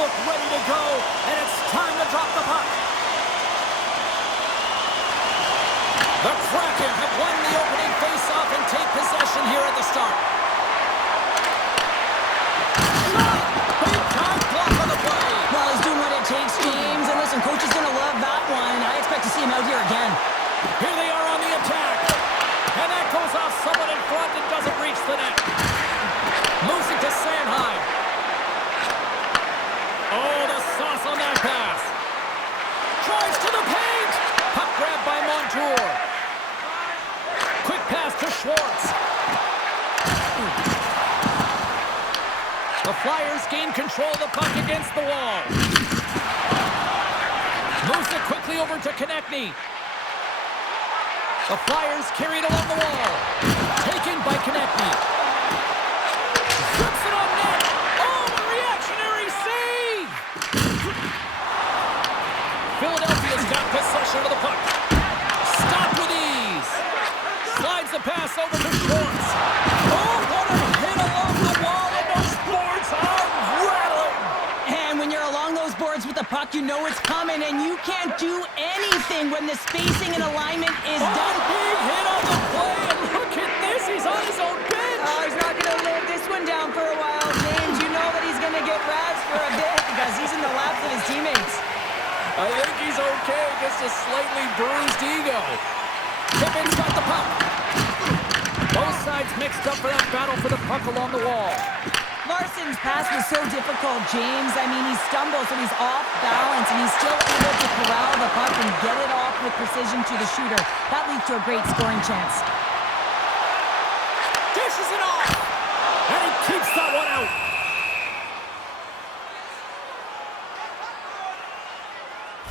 look ready to go, and it's time to drop the puck. The Kraken have won the opening face-off and take possession here at the start. Shot! Big time block on the play. Well, he's doing what it takes, James. And listen, coach is going to love that one. I expect to see him out here again. Here they are on the attack. And that goes off someone in front and doesn't reach the net. Moves it to Sanheim. Oh, the sauce on that pass. Drives to the paint. Puck grabbed by Montour. Quick pass to Schwartz. The Flyers gain control of the puck against the wall. Moves it quickly over to Konechny. The Flyers carried along the wall. Taken by Konechny. Flips it on net. Oh, the reactionary save! Philadelphia's got possession of the puck. Stopped with ease. Slides the pass over to Schwartz. Oh, what a hit along the wall, and those boards are rattling. And when you're along those boards with the puck, you know it's coming, and you can't do anything when the spacing and alignment is done. Big hit on the play, and look at this. He's on his own bench. Oh, he's not going to live this one down for a while, James. You know that he's going to get razzed for a bit because he's in the laps of his teammates. I think he's okay, just a slightly bruised ego. Pippin's got the puck. Both sides mixed up for that battle for the puck along the wall. Larson's pass was so difficult, James. I mean, he stumbles and he's off balance, and he's still able to corral the puck and get it off with precision to the shooter. That leads to a great scoring chance. Dishes it off, and he keeps that one out.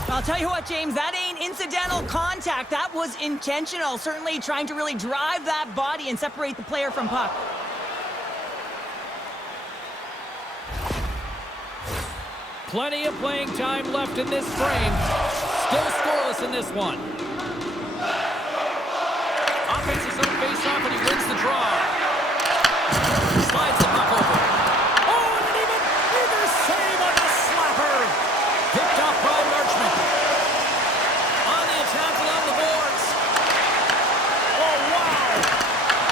I'll tell you what, James, that ain't incidental contact. That was intentional, certainly trying to really drive that body and separate the player from puck. Plenty of playing time left in this frame. Still scoreless in this one. Offense is on face-off, and he wins the draw. Slides the puck over. Oh, and either save on the slapper. Picked off by Marchment. On the attack along the boards. Oh, wow.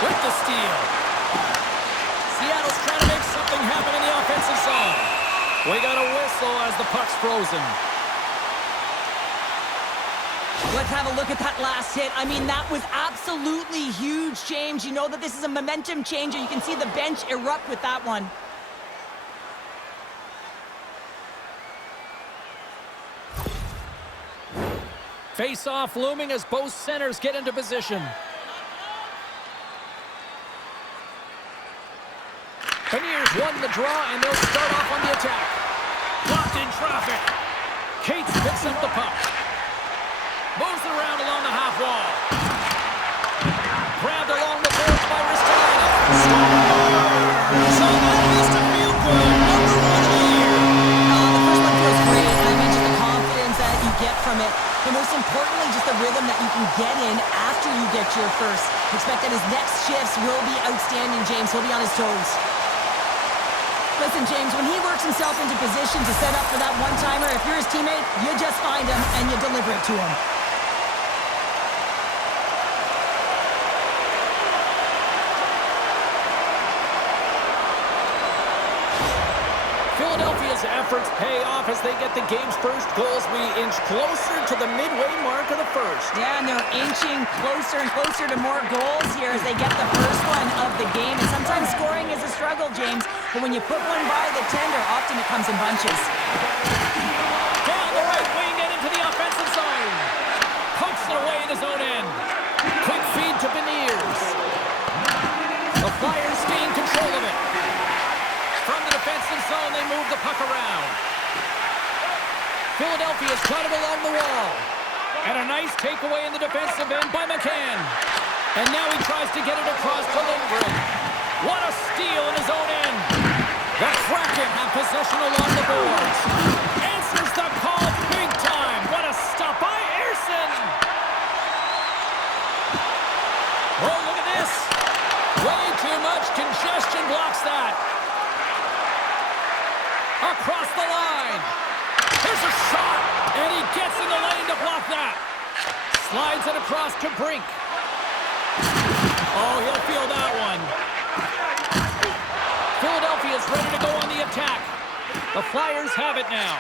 With the steal. Seattle's trying to make something happen in the offensive zone. We got a whistle as the puck's frozen. Let's have a look at that last hit. I mean, that was absolutely huge, James. You know that this is a momentum changer. You can see the bench erupt with that one. Face-off looming as both centers get into position. Beniers won the draw, and they'll start off on the attack. Blocked in traffic. Cates picks up the puck. Moves it around along the half wall. Grabbed along the boards by Ristolainen. So that is to feel good. Number one of the year. The first one feels great. I mean, just the confidence that you get from it. But most importantly, just the rhythm that you can get in after you get your first. Expect that his next shifts will be outstanding, James. He'll be on his toes. Listen, James, when he works himself into position to set up for that one-timer, if you're his teammate, you just find him and you deliver it to him. Philadelphia's efforts pay off as they get the game's first goals. We inch closer to the midway mark of the first. Yeah, and they're inching closer and closer to more goals here as they get the first one of the game. And sometimes scoring is a struggle, James, but when you put one by the tender, often it comes in bunches. Down the right wing and into the offensive zone. Pokes it away in his own end. Quick feed to Beniers. The Flyers gain control of it. From the defensive zone, they move the puck around. Philadelphia's got it along the wall. And a nice takeaway in the defensive end by McCann. And now he tries to get it across to Lindgren. What a steal in his own end. The Kraken have possession along the boards. Answers the call big time. What a stop by Ersson. Oh, look at this. Way too much congestion blocks that. Across the line. Slides it across to Brink. Oh, he'll feel that one. Philadelphia's ready to go on the attack. The Flyers have it now.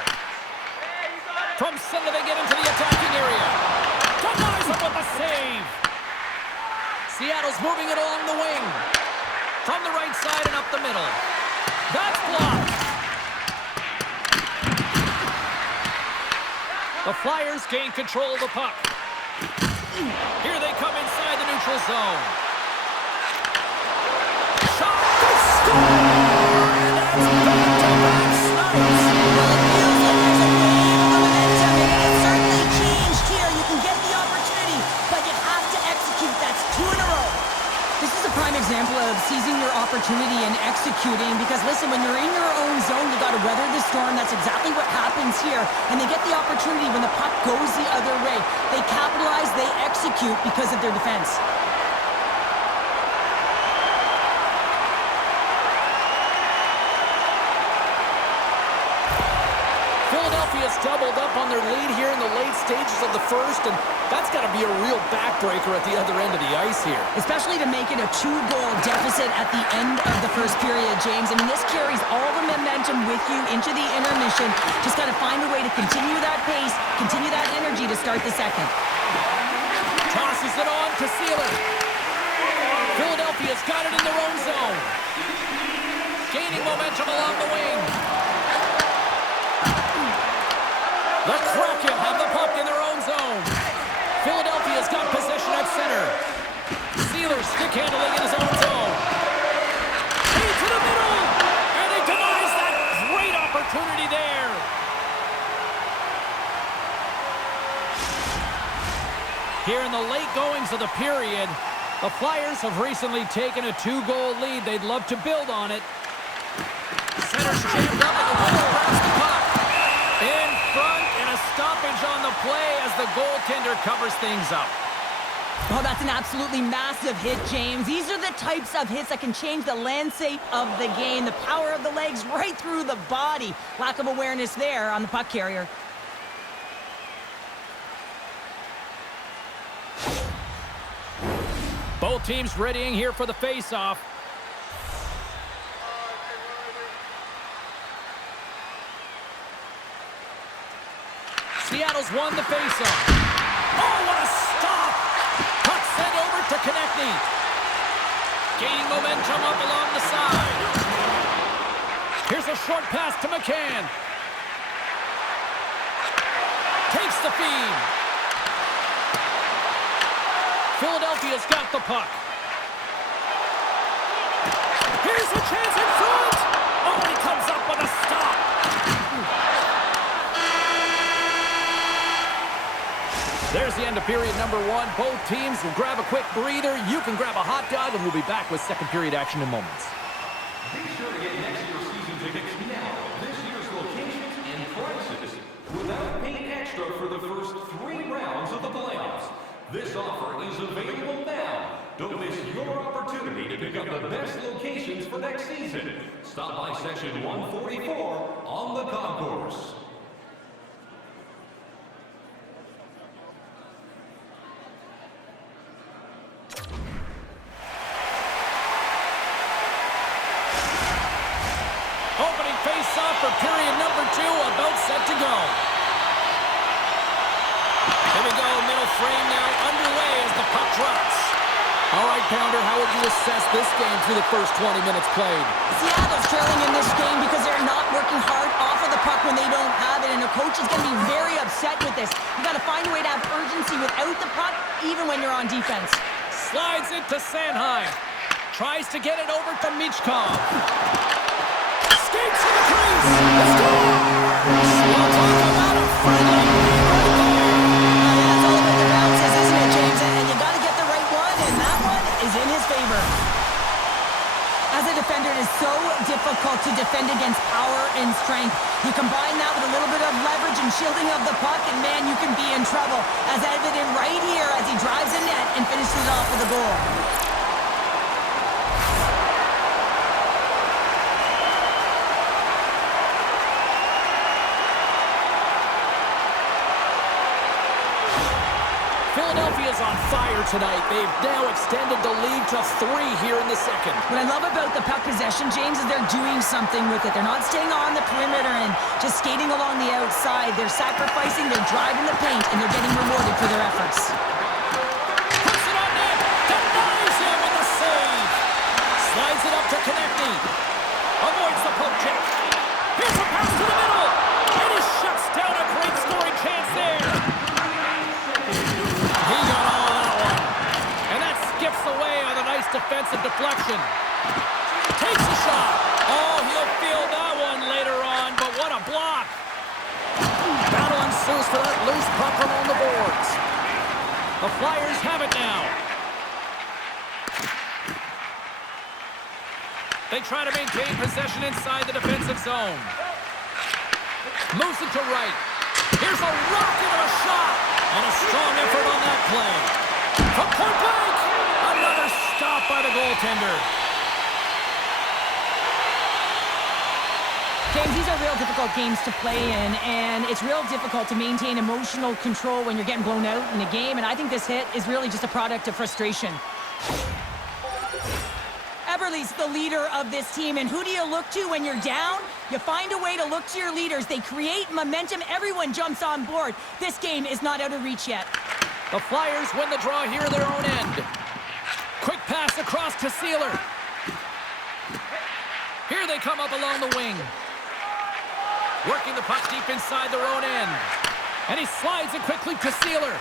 From center, they get into the attacking area. Denies him with a save. Seattle's moving it along the wing. From the right side and up the middle. That's blocked. The Flyers gain control of the puck. Here they come inside the neutral zone. Shot to score! And that's back-to-back snipes. Well, it feels like there's a wave of momentum, and it has certainly changed here. You can get the opportunity, but you have to execute. That's 2 in a row. This is a prime example of seizing your opportunity and executing because, listen, when you're in your own zone, you got to weather the storm. That's exactly what happens here. And they get the opportunity when the puck goes the other way. They capitalize, they execute because of their defense. Philadelphia's doubled up on their lead here in the late stages of the first, and that's got to be a real backbreaker at the other end of the ice here. Especially to make it a 2-goal deficit at the end of the first period, James. I mean, this carries all the momentum with you into the intermission. Just got to find a way to continue that pace, continue that energy to start the second. Tosses it on to Sealer. Philadelphia's got it in their own zone. Gaining momentum along the wing. The Kraken have the puck in their own zone. Philadelphia's got possession at center. Sealer stick handling in his own zone. Into the middle! And he denies that great opportunity there. Here in the late goings of the period, the Flyers have recently taken a 2-goal lead. They'd love to build on it. Center's jammed up and the wall grabs the puck. In front, and a stoppage on the play as the goaltender covers things up. Oh, that's an absolutely massive hit, James. These are the types of hits that can change the landscape of the game. The power of the legs right through the body. Lack of awareness there on the puck carrier. Both teams readying here for the face-off. Seattle's won the faceoff. Oh, what a stop! Puck sent over to Konechny. Gaining momentum up along the side. Here's a short pass to McCann. Takes the feed. Philadelphia's got the puck. Here's a chance in front. Oh, he comes up with a stop. There's the end of period number 1. Both teams will grab a quick breather. You can grab a hot dog, and we'll be back with second period action in moments. Be sure to get next year's season tickets now. This year's locations and prices without paying extra for the first 3 rounds of the playoffs. This offer is available now. Don't miss your opportunity to pick up the best locations for next season. Stop by section 144 on the concourse. Opening face-off for period number 2, about set to go. Here we go, middle frame now underway as the puck drops. All right, Pounder, how would you assess this game through the first 20 minutes played? Seattle's trailing in this game because they're not working hard off of the puck when they don't have it, and the coach is going to be very upset with this. You got to find a way to have urgency without the puck, even when you're on defense. Slides it to Sanheim. Tries to get it over to Michkov. Skates to the crease. Scores! We'll talk about a friendly game right there. Yeah, it's all about the bounces, isn't it, James? And you got to get the right one, and that one is in his favor. As a defender, it is so difficult to defend against power and strength. You combine that with a little bit of leverage and shielding of the puck, and man, you can be in trouble. As evident right here as he drives the net and finishes it off with a goal. Philadelphia's on fire tonight. They've now extended the lead to 3 here in the second. What I love about the puck possession, James, is they're doing something with it. They're not staying on the perimeter and just skating along the outside. They're sacrificing, they're driving the paint, and they're getting rewarded for their efforts. Puts it on net. Denies him with a save. Slides it up to Konechny. Avoids the poke check. Here's a pass to the middle. And he shuts down a great scoring chance there. He got all of that one. And that skips away on a nice defensive deflection. Takes a shot. Oh, he'll feel that one later on, but what a block. Battle ensues for that loose puck along the boards. The Flyers have it now. They try to maintain possession inside the defensive zone. Moves it to right. Here's a rocket of a shot. And a strong effort on that play. From point blank. Another stop by the goaltender. James, these are real difficult games to play in, and it's real difficult to maintain emotional control when you're getting blown out in a game, and I think this hit is really just a product of frustration. Eberle's the leader of this team, and who do you look to when you're down? You find a way to look to your leaders. They create momentum. Everyone jumps on board. This game is not out of reach yet. The Flyers win the draw here in their own end. Quick pass across to Sealer. Here they come up along the wing. Working the puck deep inside their own end. And he slides it quickly to Sealer.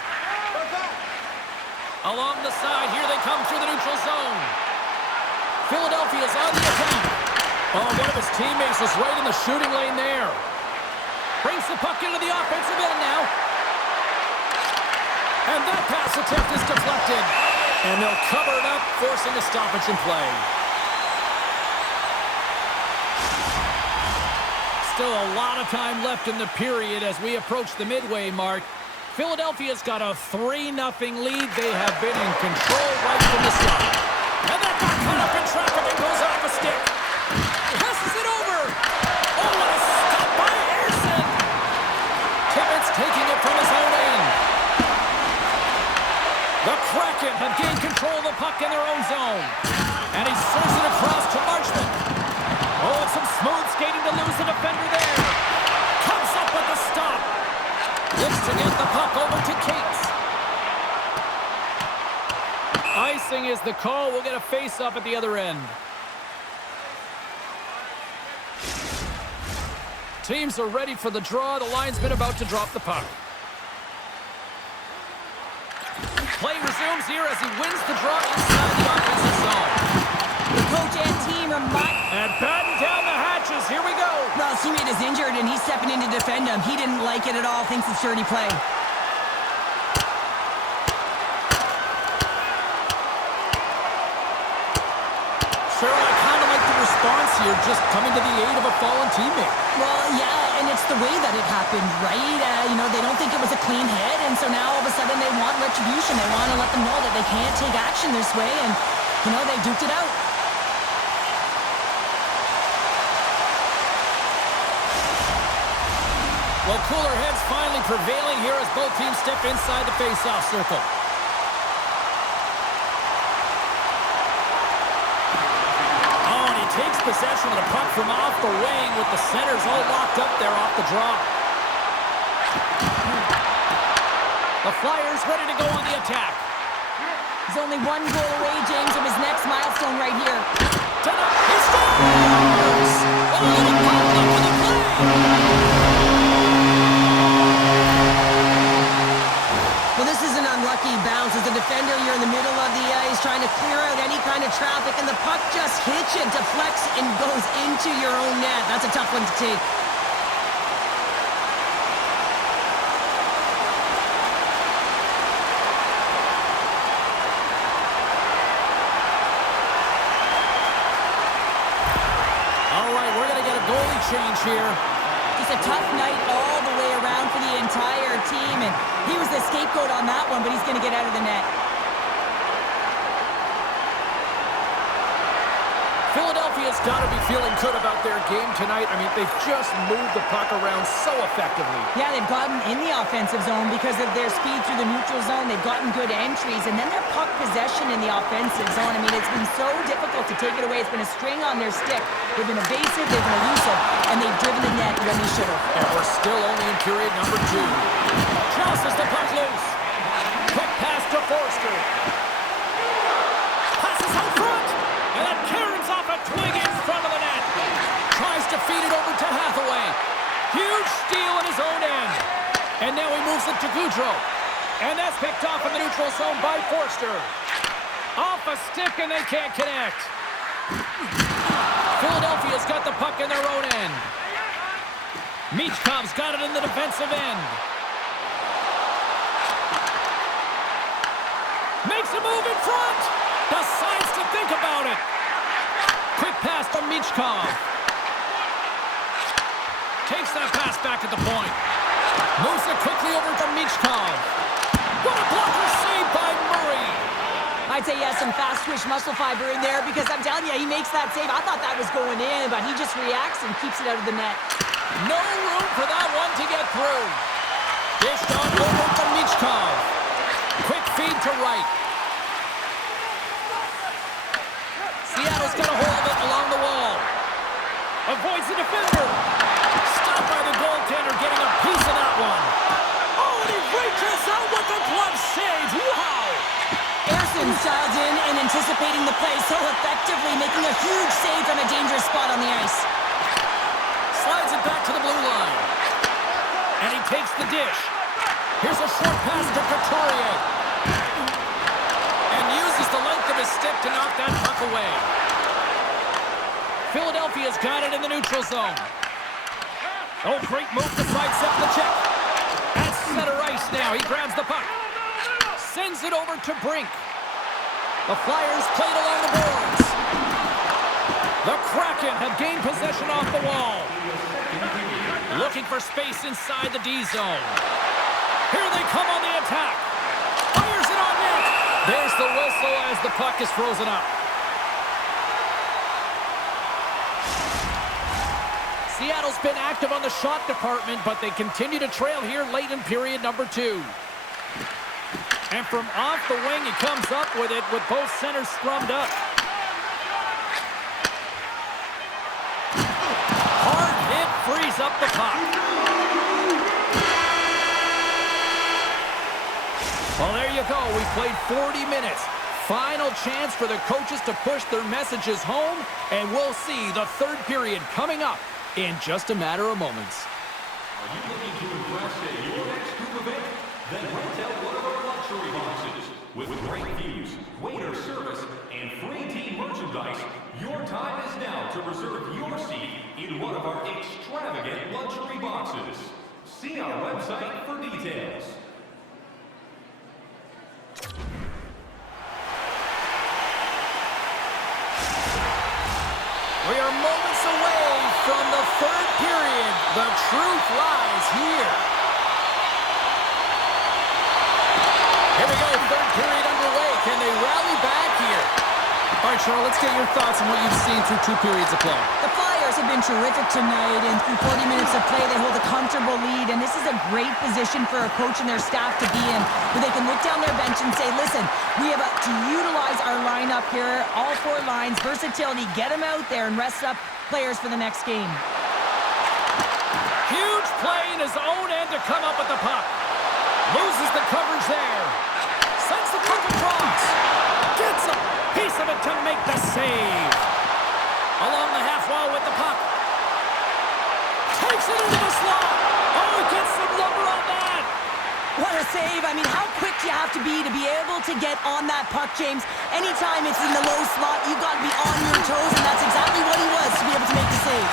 Along the side, here they come through the neutral zone. Philadelphia's on the attack. Oh, one of his teammates is right in the shooting lane there. Brings the puck into the offensive end now. And that pass attempt is deflected. And they'll cover it up, forcing a stoppage in play. Still a lot of time left in the period as we approach the midway mark. Philadelphia's got a 3-0 lead. They have been in control right from the start. And that got caught up in traffic and goes off a stick. Passes it over. Oh, what a stop by Anderson. Tippett taking it from his own end. The Kraken have gained control of the puck in their own zone. And he serves it across to Marchment. Oh, and some smooth skating to lose the defender there. Comes up with the stop. Looks to get the puck over to Cates. Icing is the call. We'll get a face-off at the other end. Teams are ready for the draw. The linesman about to drop the puck. Play resumes here as he wins the draw inside the offensive zone. The coach and team And batten down the hatches. Here we go. well, his teammate is injured, and he's stepping in to defend him. He didn't like it at all. Thinks it's dirty play. Cheryl, I kind of like the response here, just coming to the aid of a fallen teammate. Well, yeah, and it's the way that it happened, right? They don't think it was a clean hit, and so now all of a sudden they want retribution. They want to let them know that they can't take action this way, and, they duked it out. Well, cooler heads finally prevailing here as both teams step inside the face-off circle. Takes possession of the puck from off the wing with the centers all locked up there off the draw. The Flyers ready to go on the attack. He's only one goal away, James, from his next milestone right here. He scores! Oh, the puck up with a play! Well, this is an unlucky bounce. As a defender, you're in the middle of the ice trying to clear out any kind of traffic, and the puck just hits you, deflects, and goes into your own net. That's a tough one to take. All right, we're going to get a goalie change here. It's a tough night all the way around for the entire team, and he was the scapegoat on that one, but he's going to get out of the net. Philadelphia's Seattle's got to be feeling good about their game tonight. I mean, they've just moved the puck around so effectively. Yeah, they've gotten in the offensive zone because of their speed through the neutral zone. They've gotten good entries, and then their puck possession in the offensive zone. I mean, it's been so difficult to take it away. It's been a string on their stick. They've been evasive, they've been elusive, and they've driven the net when they should have. And we're still only in period number 2. Tosses the puck loose. Quick pass to Forster. Passes out front. And then Karen's off a twig in front of the net. Tries to feed it over to Hathaway. Huge steal in his own end. And now he moves it to Goudreau. And that's picked off in the neutral zone by Forster. Off a stick and they can't connect. Philadelphia's got the puck in their own end. Michkov's got it in the defensive end. Makes a move in front. Decides to think about it. Quick pass to Michkov. Takes that pass back at the point. Moves it quickly over to Michkov. What a blocker save by Murray. I'd say he has some fast-twitch muscle fiber in there because I'm telling you, he makes that save. I thought that was going in, but he just reacts and keeps it out of the net. No room for that one to get through. Dished on over to Michkov. Quick feed to right. Seattle's got a hold of it along the wall. Avoids the defender. Stopped by the goaltender, getting a piece of that one. Oh, and he reaches out with the glove save. Wow! Erson's dialed in and anticipating the play so effectively, making a huge save from a dangerous spot on the ice. Slides it back to the blue line. And he takes the dish. Here's a short pass to Couturier. And uses the length of his stick to knock that puck away. Philadelphia's got it in the neutral zone. Oh, great move to sidestep the check. At center ice now. He grabs the puck. Sends it over to Brink. The Flyers played along the boards. The Kraken have gained possession off the wall. Looking for space inside the D zone. Here they come on the attack. Fires it on net. There's the whistle as the puck is frozen up. Seattle's been active on the shot department, but they continue to trail here late in period number 2. And from off the wing, he comes up with it with both centers scrummed up. Hard hit frees up the puck. Well, there you go. We played 40 minutes. Final chance for the coaches to push their messages home, and we'll see the third period coming up in just a matter of moments. Are you looking to impress at your next group event? Then rent out one of our luxury boxes. With great views, waiter service, and free team merchandise, your time is now to reserve your seat in one of our extravagant luxury boxes. See our website for details. We are moments away from the third period. The truth lies here. Here we go, third period underway. Can they rally back here? All right, Charles, let's get your thoughts on what you've seen through 2 periods of play. The Flyers have been terrific tonight, and through 40 minutes of play, they hold a comfortable lead, and this is a great position for a coach and their staff to be in, where they can look down their bench and say, listen, we have to utilize our lineup here, all 4 lines, versatility, get them out there and rest up players for the next game. Huge play in his own end to come up with the puck. Loses the coverage there. Sends the puck across. Gets a piece of it to make the save. Along the half wall with the puck. Takes it into the slot. Oh, he gets some lumber on that. What a save. I mean, how quick do you have to be able to get on that puck, James? Anytime it's in the low slot, you've got to be on your toes, and that's exactly what he was to be able to make the save.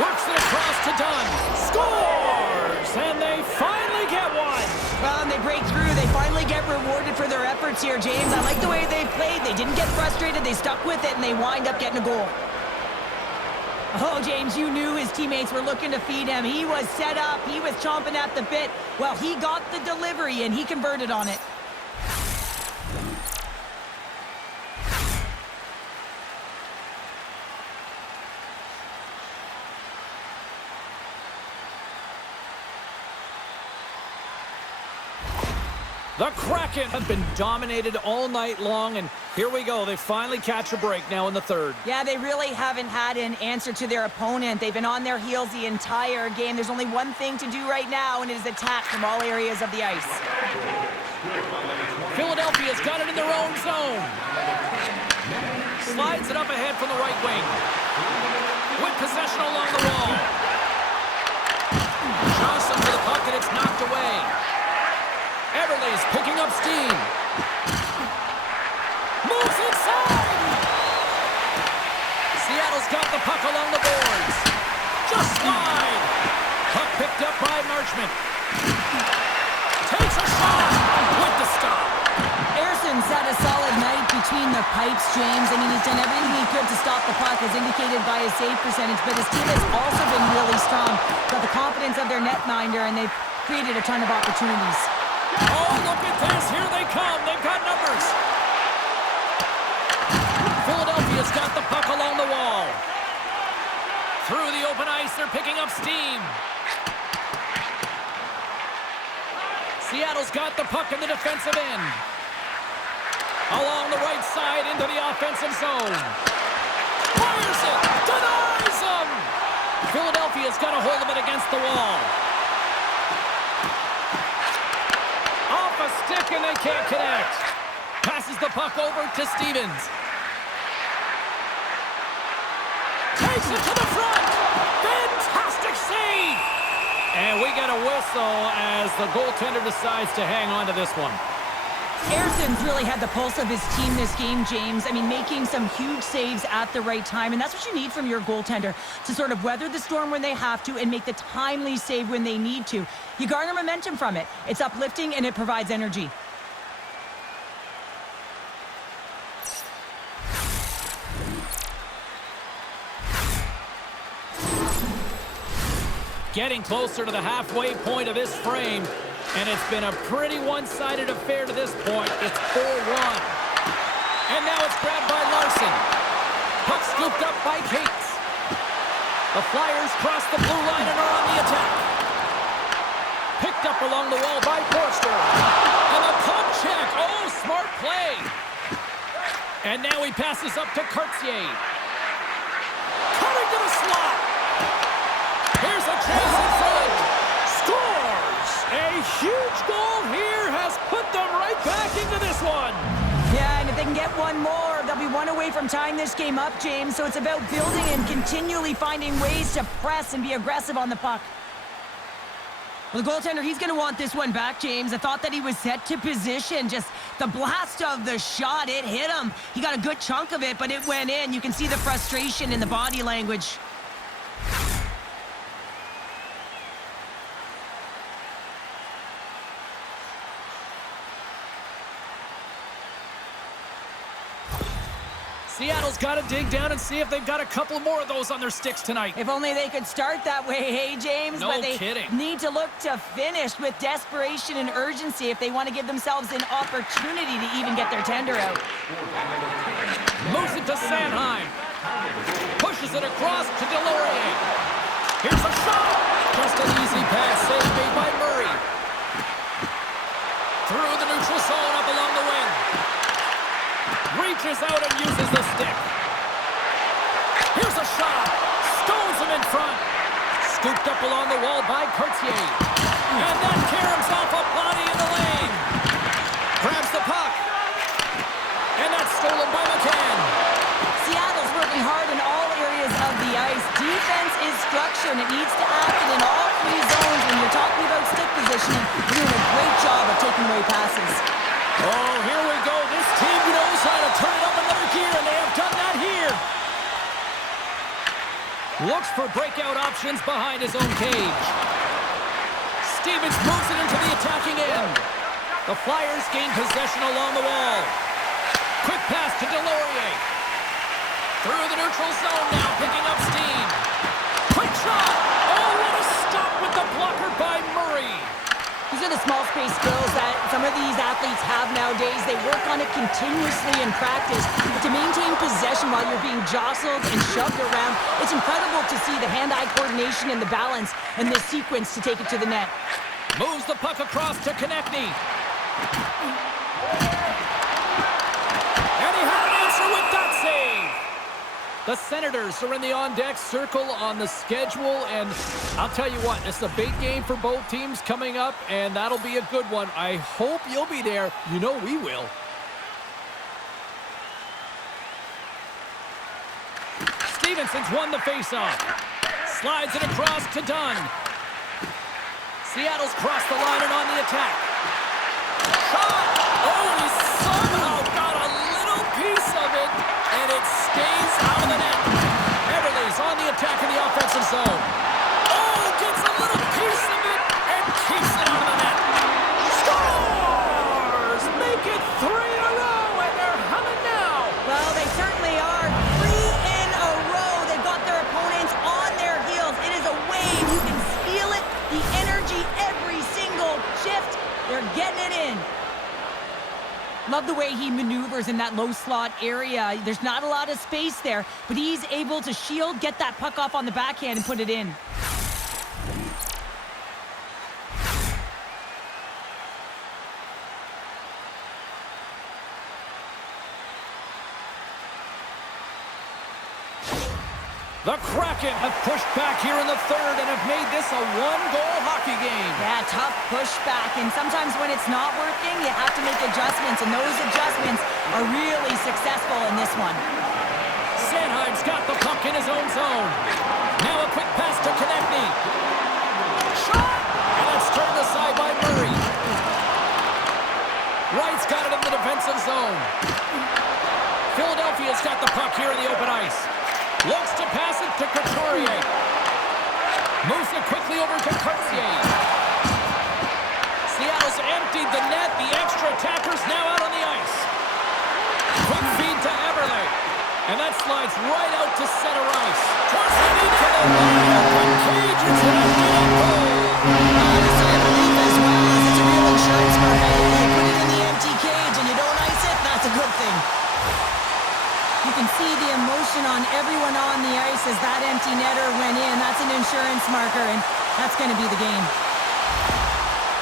Works it across to Dunn. Scores! And they finally get one. Well, and they break through. They finally get rewarded for their efforts here, James. I like the way they played. They didn't get frustrated. They stuck with it, and they wind up getting a goal. Oh, James, you knew his teammates were looking to feed him. He was set up. He was chomping at the bit. Well, he got the delivery, and he converted on it. The Kraken have been dominated all night long, and here we go. They finally catch a break now in the third. Yeah, they really haven't had an answer to their opponent. They've been on their heels the entire game. There's only one thing to do right now, and it is attack from all areas of the ice. Philadelphia's got it in their own zone. Slides it up ahead from the right wing. With possession along the wall. Johnson for the puck, and it's knocked away. Everly's picking up steam. Moves inside! Seattle's got the puck along the boards. Just wide. Puck picked up by Marchment. Takes a shot with the stop. Erson's had a solid night between the pipes, James. I mean, he's done everything he could to stop the puck, as indicated by his save percentage, but his team has also been really strong. Got the confidence of their netminder, and they've created a ton of opportunities. Oh, look at this. Here they come. They've got numbers. Philadelphia's got the puck along the wall. Through the open ice, they're picking up steam. Seattle's got the puck in the defensive end. Along the right side into the offensive zone. Fires it. Denies him. Philadelphia's got a hold of it against the wall. Off a stick, and they can't connect. Passes the puck over to Stevens. Takes it to the front. Fantastic save. And we get a whistle as the goaltender decides to hang on to this one. Erson's really had the pulse of his team this game, James. I mean, making some huge saves at the right time, and that's what you need from your goaltender, to sort of weather the storm when they have to and make the timely save when they need to. You garner momentum from it. It's uplifting, and it provides energy. Getting closer to the halfway point of this frame, and it's been a pretty one-sided affair to this point. It's 4-1. And now it's grabbed by Larson. Puck scooped up by Cates. The Flyers cross the blue line and are on the attack. Picked up along the wall by Forster. And the pump check. Oh, smart play. And now he passes up to Cartier. Cutting to the slot. Here's a chance in front. Scores! A huge goal here has put them right back into this one. Yeah, and if they can get one more, they'll be one away from tying this game up, James. So it's about building and continually finding ways to press and be aggressive on the puck. Well, the goaltender, he's going to want this one back, James. I thought that he was set to position. Just the blast of the shot, it hit him. He got a good chunk of it, but it went in. You can see the frustration in the body language. Seattle's got to dig down and see if they've got a couple more of those on their sticks tonight. If only they could start that way, hey, James? No but they kidding. need to look to finish with desperation and urgency if they want to give themselves an opportunity to even get their tender out. Moves it to Sanheim. Pushes it across to Delorier. Here's a shot. Just an easy pass save made by Murray. Through the neutral zone up along the wing. Reaches out and uses the stick. Here's a shot. Stones him in front. Scooped up along the wall by Cartier. And that caroms off a body in the lane. Grabs the puck. And that's stolen by McCann. Seattle's working hard in all areas of the ice. Defense is structure, and it needs to happen in all three zones. When you're talking about stick positioning, they're doing a great job of taking away passes. Oh, here we go. This team knows how to turn it up another gear, and they have done that here. Looks for breakout options behind his own cage. Stevens moves it into the attacking end. The Flyers gain possession along the wall. Quick pass to Delorier. Through the neutral zone now, picking up steam. Quick shot. Oh, what a stop with the blocker by Murray. These are the small space skills that some of these athletes have nowadays. They work on it continuously in practice. But to maintain possession while you're being jostled and shoved around, it's incredible to see the hand-eye coordination and the balance in this sequence to take it to the net. Moves the puck across to Konechny. And he had an answer with that save. The Senators are in the on-deck circle on the schedule, and I'll tell you what, it's a big game for both teams coming up, and that'll be a good one. I hope you'll be there. You know we will. Stevenson's won the faceoff. Slides it across to Dunn. Seattle's crossed the line and on the attack. Shot! Oh, he somehow got a little piece of it, and it stays out of the net. Everly's on the attack in the offensive zone. Oh, gets a little piece of it and keeps it out of the net. Scores! Make it 3 in a row, and they're humming now. Well, they certainly are. 3 in a row. They've got their opponents on their heels. It is a wave. You can feel it. The energy every single shift. They're getting it in. Love the way he maneuvers in that low slot area. There's not a lot of space there, but he's able to shield, get that puck off on the backhand, and put it in. The Kraken have pushed back here in the third and have made this a one-goal hockey game. Yeah, tough pushback, and sometimes when it's not working, you have to make adjustments, and those adjustments are really successful in this one. Sanheim's got the puck in his own zone. Now a quick pass to Konechny. Shot! And it's turned aside by Murray. Wright's got it in the defensive zone. Philadelphia's got the puck here in the open ice. Looks to pass it to Couturier. Moves it quickly over to Cartier. Seattle's emptied the net. The extra attackers now out on the ice. Quick feed to Everly. And that slides right out to center ice. Torsby to the line. Cage is an empty net goal. Honestly, I believe as well as it's a real insurance market. You put it in the empty cage and you don't ice it, that's a good thing. You can see the emotion on everyone on the ice as that empty netter went in. That's an insurance marker, and that's going to be the game.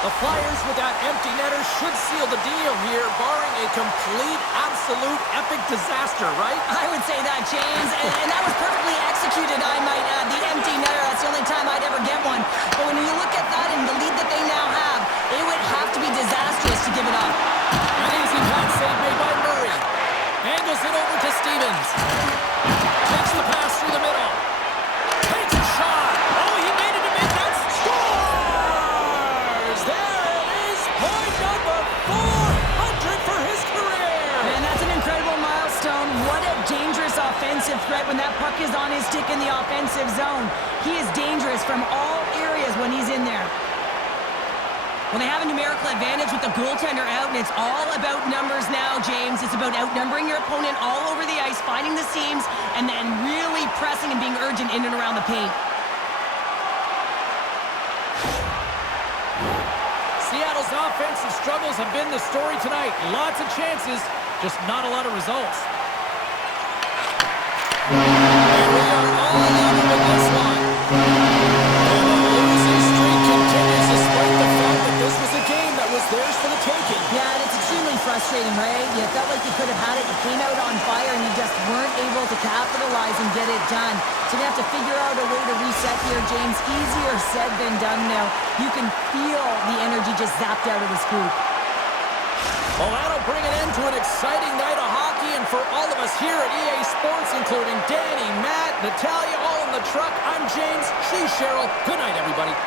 The Flyers with that empty netter should seal the deal here, barring a complete, absolute, epic disaster, right? I would say that, James, and that was perfectly executed, I might add. The empty netter, that's the only time I'd ever get one. But when you look at that and the lead that they now have, it would have to be disastrous to give it up. An easy pass save made by Murray. Angles it over to Stevens. Takes the pass through the middle. Takes a shot. Oh, he made it to make that. Scores! There it is. Point number 400 for his career. And that's an incredible milestone. What a dangerous offensive threat when that puck is on his stick in the offensive zone. He is dangerous from all areas when he's in there. Well, they have a numerical advantage with the goaltender out, and it's all about numbers now, James. It's about outnumbering your opponent all over the ice, finding the seams, and then really pressing and being urgent in and around the paint. Seattle's offensive struggles have been the story tonight. Lots of chances, just not a lot of results. And we are all in with this one. And the losing streak continues despite the fact that this was a game that was theirs for the taking. Yeah, and it's extremely frustrating, right? You felt like you could have had it, you came out on fire, and you just weren't able to capitalize and get it done. So you have to figure out a way to reset here, James. Easier said than done now. You can feel the energy just zapped out of this group. Well, that'll bring an end to an exciting night of hockey, and for all of us here at EA Sports, including Danny, Matt, Natalia, all in the truck, I'm James, she's Cheryl. Good night, everybody.